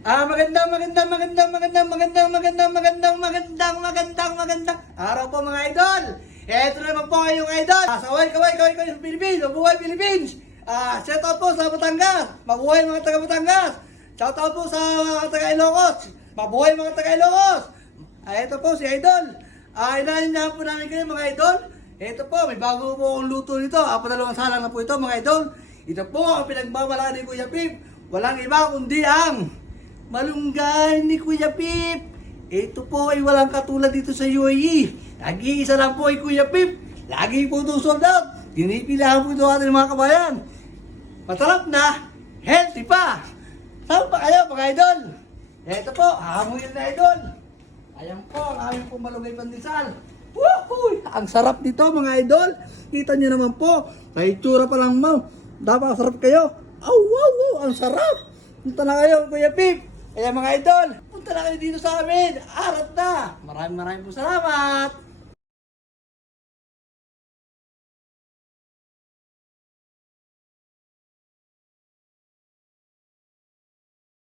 Magandang araw po mga idol. Eto naman po kayong idol. Kaway sa Philippines. Mabuhay Philippines. Shout out po sa Batangas. Mabuhay mga taga Batangas. Shout out po sa mga taga Ilocos. Mabuhay mga taga Ilocos. Eto po si idol. Inahin niya po namin kayo mga idol. Eto po, may bago po akong luto nito. Padalawang salang na po ito mga idol. Ito po ang pinagbabalak ni Kuya Pip. Walang iba kundi ang malunggay ni Kuya Pip. Ito po ay walang katulad dito sa UAE. Nag-iisa lang po ay Kuya Pip. Lagi po ito sold out. Pinipilahan po ito ating mga kabayan. Masarap na, healthy pa. Saan pa kayo mga idol? Ito po, hamunin na idol. Ayan po ang aming po malunggay pandesal. Woohoo! Ang sarap nito mga idol. Kita nyo naman po. Sa itsura pa lang mo. Dapat sarap kayo. Wow! Ang sarap! Punta na kayo, Kuya Pip. Kaya mga idol, punta na kayo dito sa amin. Arat na. Maraming po salamat.